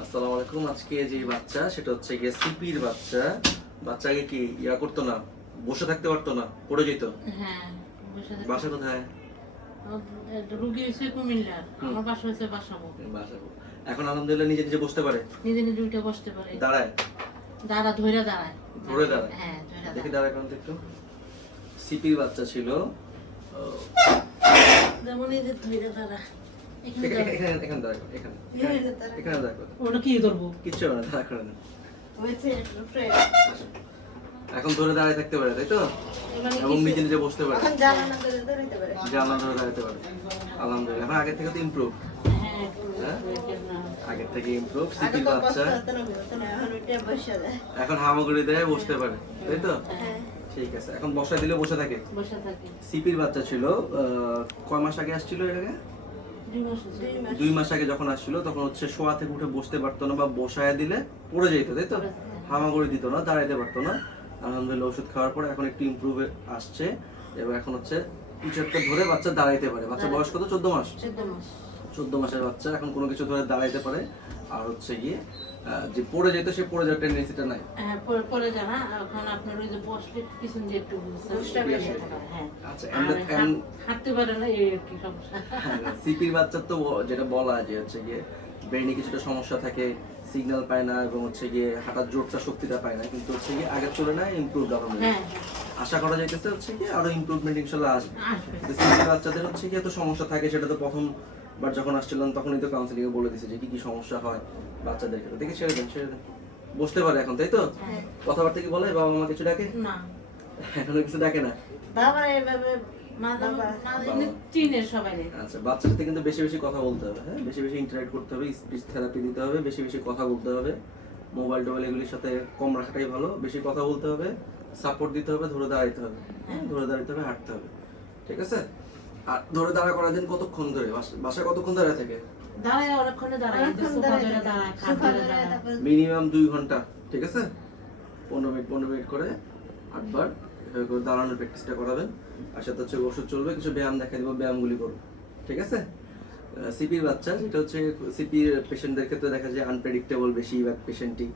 আসসালামু আলাইকুম। আজকে যে বাচ্চা সেটা হচ্ছে গিয়ে সিপির বাচ্চা। বাচ্চাকে কি ইয়া করতো না? বসে থাকতে পারতো না? পড়ে যেত? হ্যাঁ বাসা কোথায়? রুগী হয়েছে কুমিল্লার আমার বাসা হয়েছে বাসাবো। বাসা এখন আলহামদুলিল্লাহ নিজে নিজে বসতে পারে? নিজে নিজে উঠে বসতে পারে। দাঁড়ায়? দাঁড়া ধরে দাঁড়ায়। ধরে দাঁড়ায়? হ্যাঁ ধরে দেখি দাঁড়ায় কারণ একটু। সিপির বাচ্চা ছিল। যেমন এই যে ধরে দাঁড়ায় এখানে এখানে- এখানে ওটা কি ধরবো? কিচ্ছু না দাঁড়া করে দেন। এখন ধরে দাঁড়ায় থাকতে পারে তাই তো? এবং নিজে নিজে বসতে পারে। জানালা ধরে দাঁড়াতে পারে। আলহামদুলিল্লাহ। এখন আগের থেকে তো ইমপ্রুভ হ্যাঁ হ্যাঁ? না। আগের থেকে ইমপ্রুভ সিপির বাচ্চা। না না এখন বসে এখন হামাগুড়ি দেয় বসতে পারে তাই তো? হ্যাঁ। ঠিক আছে এখন বসায় দিলে বসে থাকে। বসে থাকে। সিপির বাচ্চা ছিল কয় মাস আগে আসছিল এর আগে দুই মাস আগে যখন আসছিল তখন হচ্ছে শোয়া থেকে উঠে বসতে পারতো না বা বসায় দিলে পড়ে যেত তাই তো? হামাগুড়ি দিত না দাঁড়াইতে পারতো না। আলহামদুলিল্লাহ ওষুধ খাওয়ার পরে এখন একটু ইমপ্রুভ আসছে। এবং এখন হচ্ছে কিছু একটা ধরে বাচ্চা দাঁড়াইতে পারে। বাচ্চা বয়স কত? চোদ্দ মাস। চোদ্দ মাস। চোদ্দ মাসের বাচ্চা এখন কোনো কিছু ধরে দাঁড়াইতে পারে। আর হচ্ছে গিয়ে যে পড়ে যেত সে পড়ে যাওয়ার টেন্ডেন্সিটা নাই। হ্যাঁ জানা এখন আপনার ওই যে বসলে পিছন দিয়ে একটু হ্যাঁ। আচ্ছা হাঁটতে পারে না এই কি সমস্যা। সিপির বাচ্চার তো যেটা বলা যে হচ্ছে গিয়ে ব্রেনে কিছুটা সমস্যা থাকে সিগন্যাল পায় না এবং হচ্ছে গিয়ে হাঁটার জোরটা শক্তিটা পায় না কিন্তু হচ্ছে গিয়ে আগের তুলনায় ইমপ্রুভ আলহামদুলিল্লাহ হ্যাঁ। আশা করা যাইতেছে হচ্ছে গিয়ে আরও ইমপ্রুভমেন্ট ইনশাল্লাহ আসবে। সিপির বাচ্চাদের হচ্ছে গিয়ে তো সমস্যা থাকে সেটা তো প্রথমবার যখন আসছিলাম তখনই তো কাউন্সিলিং বলে দিছে যে কি কি সমস্যা হয় বাচ্চাদের ক্ষেত্রে। দেখে ছেড়ে দেন ছেড়ে দেন। বসতে পারে এখন তাই তো? হ্যাঁ। কথাবার্তা কি বলে? বাবা মা কিছু ডাকে? না। এখনও কিছু ডাকে না? বাবা এভাবে আচ্ছা বাচ্চার সাথে কিন্তু বেশি বেশি কথা বলতে হবে হ্যাঁ? বেশি বেশি ইন্টারাক্ট করতে হবে স্পিচ থেরাপি দিতে হবে বেশি বেশি কথা বলতে হবে। মোবাইল টোবাইল এগুলির সাথে কম রাখাটাই ভালো। বেশি কথা বলতে হবে সাপোর্ট দিতে হবে ধরে দাঁড়াইতে হবে হ্যাঁ। ধরে দাঁড়াইতে হবে হাঁটতে হবে। ঠিক আছে? আর ধরে দাঁড়া করা দিন কতক্ষণ ধরে? বাসা- বাসায় কতক্ষণ দাঁড়ায় থাকে? দাঁড়ায় অনেকক্ষণে দাঁড়ায় সোফা ধরে থাকে। দাঁড়ায় খাট ধরে ধরে দাঁড়ায়। মিনিমাম দুই ঘণ্টা ঠিক আছে? পনেরো মিনিট পনেরো মিনিট করে আটবার এভাবে করে দাঁড়ানোর প্র্যাকটিসটা করাবেন। আর সাথে হচ্ছে ওষুধ চলবে কিছু ব্যায়াম দেখা দিব ব্যায়ামগুলি করব ঠিক আছে? সিপির বাচ্চা যেটা হচ্ছে সিপির পেশেন্টদের ক্ষেত্রে দেখা যায় আনপ্রেডিক্টেবল বেশিরভাগ পেশেন্টই।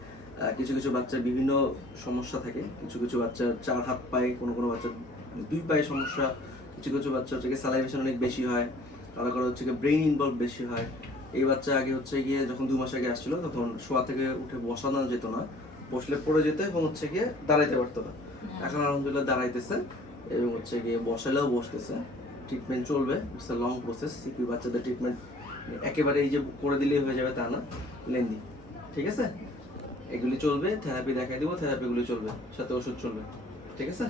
কিছু কিছু বাচ্চার বিভিন্ন সমস্যা থাকে কিছু কিছু বাচ্চার চার হাত পায়ে কোনো কোনো বাচ্চার দুই পায়ে সমস্যা কিছু কিছু বাচ্চা হচ্ছে গিয়ে স্যালাইভেশন অনেক বেশি হয় কারও কারও হচ্ছে গিয়ে ব্রেইন ইনভলভ বেশি হয়। এই বাচ্চা আগে হচ্ছে গিয়ে যখন দু মাস আগে আসছিল তখন শোয়া থেকে উঠে বসানো যেত না। বসলে পড়ে যেত এবং হচ্ছে গিয়ে দাঁড়াইতে পারতো না। এখন আলহামদুলিল্লাহ দাঁড়াইতেছে এবং হচ্ছে গিয়ে বসালেও বসতেছে। ট্রিটমেন্ট চলবে ইটস লং প্রসেস সিপি বাচ্চাদের ট্রিটমেন্ট একেবারে এই যে করে দিলেই হয়ে যাবে তা না লেন্দি ঠিক আছে? এগুলি চলবে থেরাপি দেখাই দিব থেরাপিগুলি চলবে সাথে ওষুধ চলবে। ঠিক আছে?